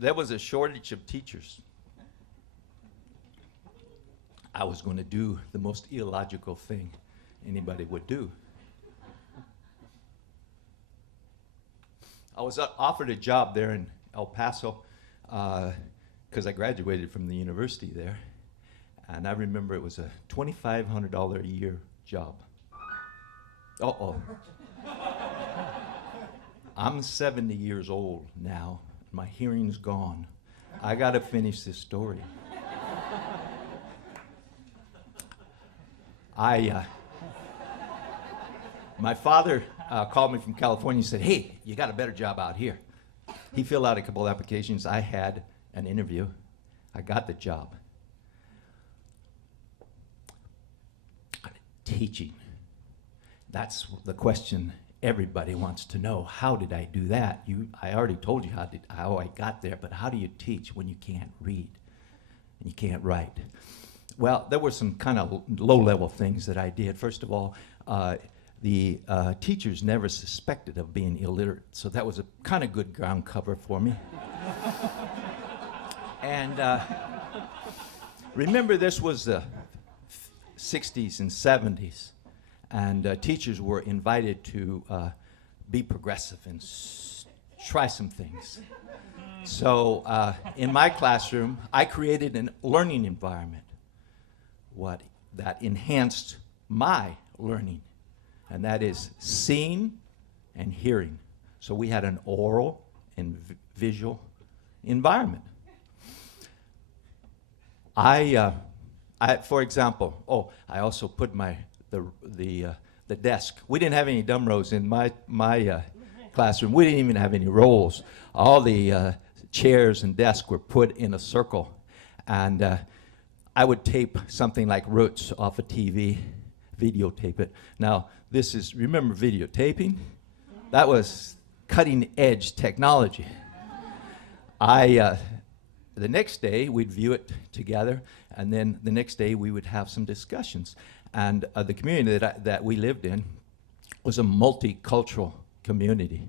there was a shortage of teachers. I was going to do the most illogical thing anybody would do. I was offered a job there in El Paso because I graduated from the university there. And I remember it was a $2,500 a year job. Uh-oh. I'm 70 years old now. My hearing's gone. I got to finish this story. My father called me from California and said, hey, you got a better job out here. He filled out a couple of applications. I had an interview. I got the job. Teaching. That's the question everybody wants to know. How did I do that? I already told you how I got there, but how do you teach when you can't read and you can't write? Well, there were some kind of low-level things that I did. First of all, the teachers never suspected of being illiterate, so that was a kind of good ground cover for me. And remember, this was the 60s and 70s, and teachers were invited to be progressive and try some things. So in my classroom, I created a learning environment that enhanced my learning, and that is seeing and hearing. So we had an oral and visual environment. For example, I also put the desk. We didn't have any dumb rows in my classroom. We didn't even have any rows. All the chairs and desks were put in a circle, and I would tape something like Roots off a TV, videotape it. Now, remember videotaping? That was cutting-edge technology. The next day, we'd view it together, and then the next day, we would have some discussions. And the community that we lived in was a multicultural community,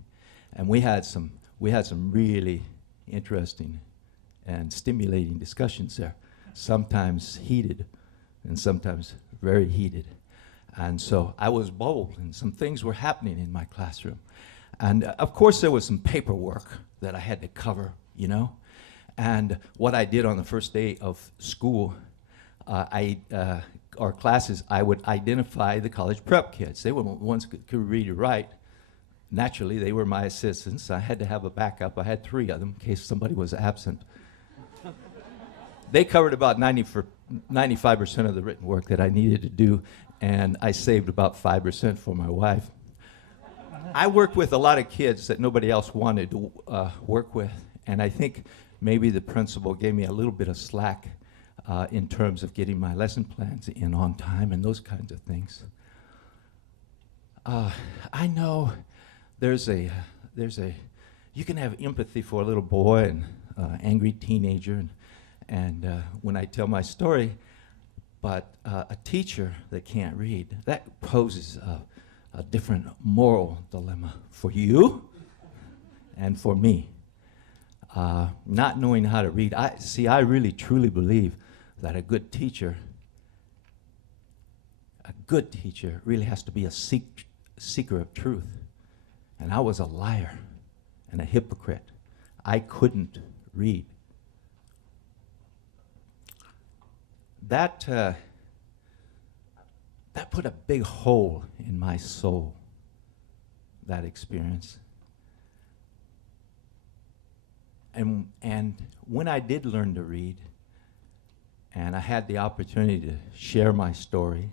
and we had some really interesting and stimulating discussions there, sometimes heated and sometimes very heated. And so I was bold, and some things were happening in my classroom. And of course, there was some paperwork that I had to cover, you know. And what I did on the first day of school, our classes, I would identify the college prep kids. They were the ones who could read or write. Naturally, they were my assistants. I had to have a backup. I had 3 of them in case somebody was absent. They covered about 95% of the written work that I needed to do, and I saved about 5% for my wife. I worked with a lot of kids that nobody else wanted to work with, and I think maybe the principal gave me a little bit of slack in terms of getting my lesson plans in on time and those kinds of things. I know you can have empathy for a little boy and angry teenager, and when I tell my story, but a teacher that can't read, that poses a different moral dilemma for you and for me. Not knowing how to read. I really truly believe that a good teacher really has to be a seeker of truth. And I was a liar and a hypocrite. I couldn't read. That put a big hole in my soul, that experience. And when I did learn to read, and I had the opportunity to share my story,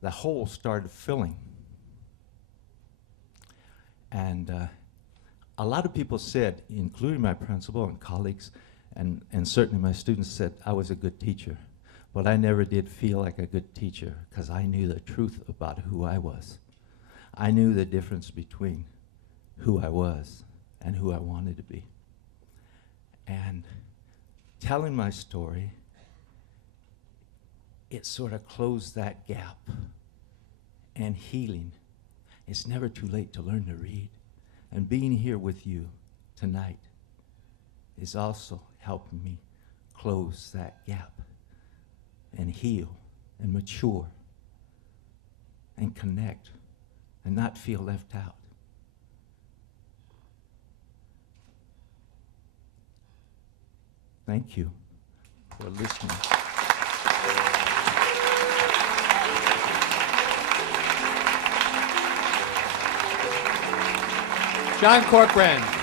the hole started filling. And a lot of people said, including my principal and colleagues, and certainly my students said I was a good teacher. But I never did feel like a good teacher because I knew the truth about who I was. I knew the difference between who I was and who I wanted to be. And telling my story, it sort of closed that gap. And healing. It's never too late to learn to read. And being here with you tonight is also helping me close that gap and heal and mature and connect and not feel left out. Thank you for listening. John Corcoran.